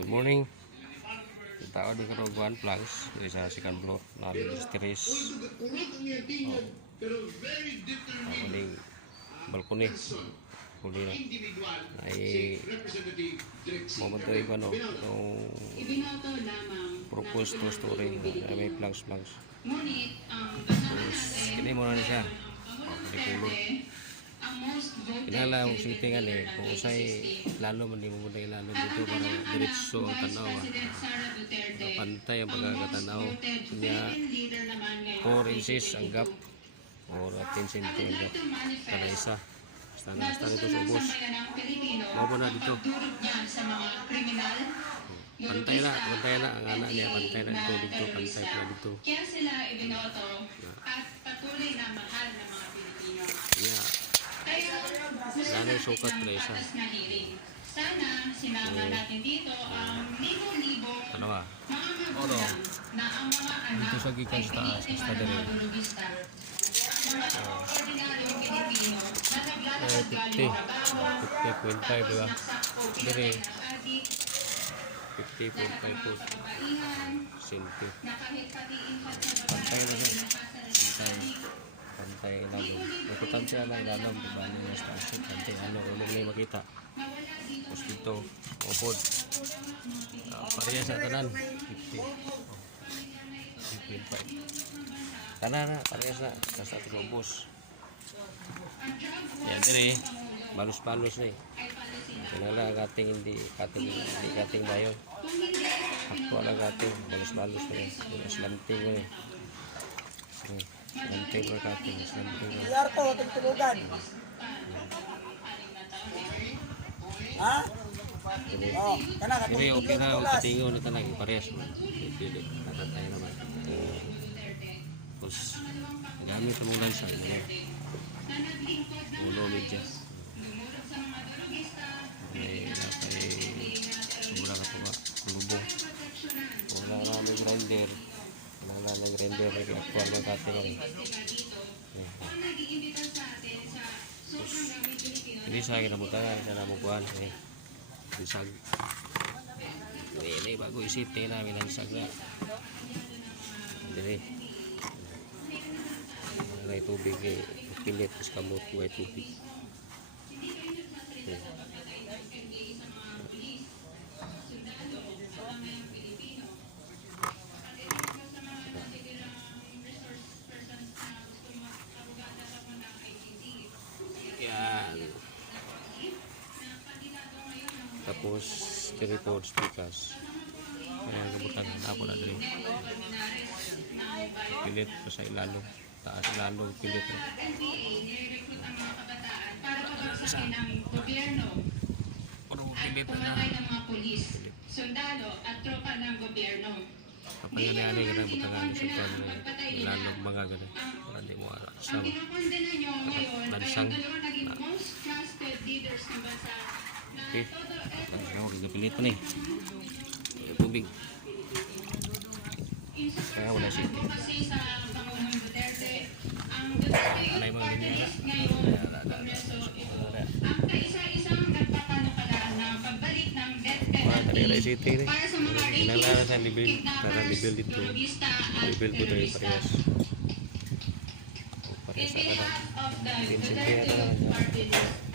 Good morning. Tao di karoguan plugs dari sa second floor na terrace. Ako ding balkon huli na. Ay momento ko no propose to story na may plugs. Tapos kini mo na siya. Kulog. Kinala ang sitingan kung usay lalo man di mo muna lalo dito para diretso ang tanaw pantay ang pagkakatanaw niya 4 inches ang gap or 10 cm ang gap kada isa basta nito sa ubos mabo na dito pantay na ang anak niya pantay na dito pantay na dito kaya sila ibinoto at patuloy na mahal ng mga Pilipino. Lalo sukat na isa. Sana sinama natin dito ang libo-libo ano ba? mga magulang na ang mga anak dito sa gikan sa taas basta ng dere mga durugista. Mga ordinaryong Pilipino na naglalakad galing trabaho 50.5 diba? Dere 50.5 po sente pantay na siya pantay lalo nakutan siya lang lalo diba niya sa taas pantay ano kung may makita tapos dito upod pareha sa tanan 50 50.5 tanan na pareha sa basta tinubos yan diri balus-balus na kinala kating hindi kating dayo ako lang kating balus-balus na slanting na slanting na kating slanting na Yarto, tulugan. Ha? Oh, kana ka kaya okay na ang katingo na talaga parehas pili natatay naman tapos gamit ang mga lansa ulo medya may sobra ka pa kulubong wala na may grinder nag actual ng kating hindi sa akin nabutan na namukuhan bisag ini bago isipin namin ang bisag na hindi may tubig pilit sa kamot may tubig yan tapos report speakers kaya gabutan ako na dali pilit pa sa ilalong taas ilalong pilit puro pilit na sundalo at tropa ng gobyerno. kapag nangyari ka na butangan sa kwan ilalong mga gano'n hindi mo asawa Kinakondena nyo ngayon ay bansang ang dalawa naging most trusted leaders ng bansa na okay todo ako pilit pa ni tubig kaya wala siya kasi sa Pangulong Duterte ang Duterte alay Youth mga Party ganyan List ngayon Kongreso ito ang kaisa-isang nagpapanukala na pagbalik ng death penalty City para sa mga kinala sa libil kidnappers, dito durugista at libil ko dahil terorista. parehas In parehas sa kanan behalf of the Vincent Duterte Vera Youth Party List,